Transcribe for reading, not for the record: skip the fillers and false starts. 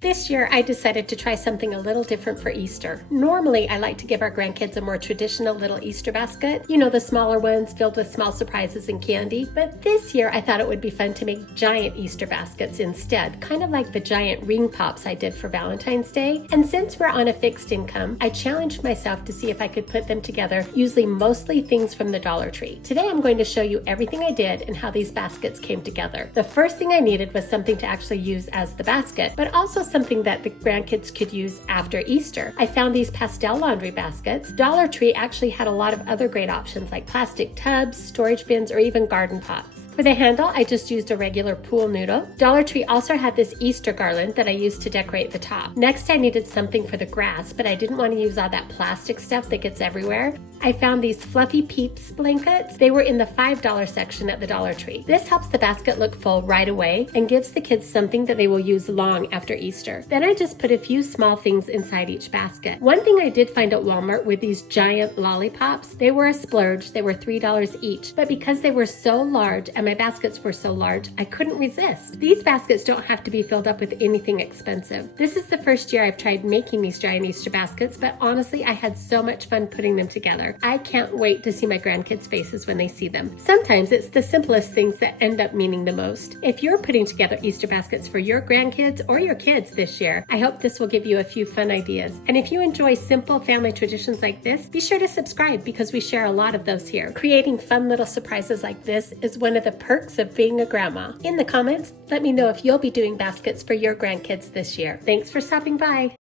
This year, I decided to try something a little different for Easter. Normally, I like to give our grandkids a more traditional little Easter basket. You know, the smaller ones filled with small surprises and candy. But this year, I thought it would be fun to make giant Easter baskets instead, kind of like the giant ring pops I did for Valentine's Day. And since we're on a fixed income, I challenged myself to see if I could put them together using mostly things from the Dollar Tree. Today, I'm going to show you everything I did and how these baskets came together. The first thing I needed was something to actually use as the basket, but also something that the grandkids could use after Easter. I found these pastel laundry baskets. Dollar Tree actually had a lot of other great options like plastic tubs, storage bins, or even garden pots. For the handle, I just used a regular pool noodle. Dollar Tree also had this Easter garland that I used to decorate the top. Next, I needed something for the grass, but I didn't want to use all that plastic stuff that gets everywhere. I found these fluffy Peeps blankets. They were in the $5 section at the Dollar Tree. This helps the basket look full right away and gives the kids something that they will use long after Easter. Then I just put a few small things inside each basket. One thing I did find at Walmart were these giant lollipops. They were a splurge. They were $3 each, but because they were so large and my baskets were so large, I couldn't resist. These baskets don't have to be filled up with anything expensive. This is the first year I've tried making these giant Easter baskets, but honestly, I had so much fun putting them together. I can't wait to see my grandkids' faces when they see them. Sometimes it's the simplest things that end up meaning the most. If you're putting together Easter baskets for your grandkids or your kids this year, I hope this will give you a few fun ideas. And if you enjoy simple family traditions like this, be sure to subscribe because we share a lot of those here. Creating fun little surprises like this is one of the perks of being a grandma. In the comments, let me know if you'll be doing baskets for your grandkids this year. Thanks for stopping by.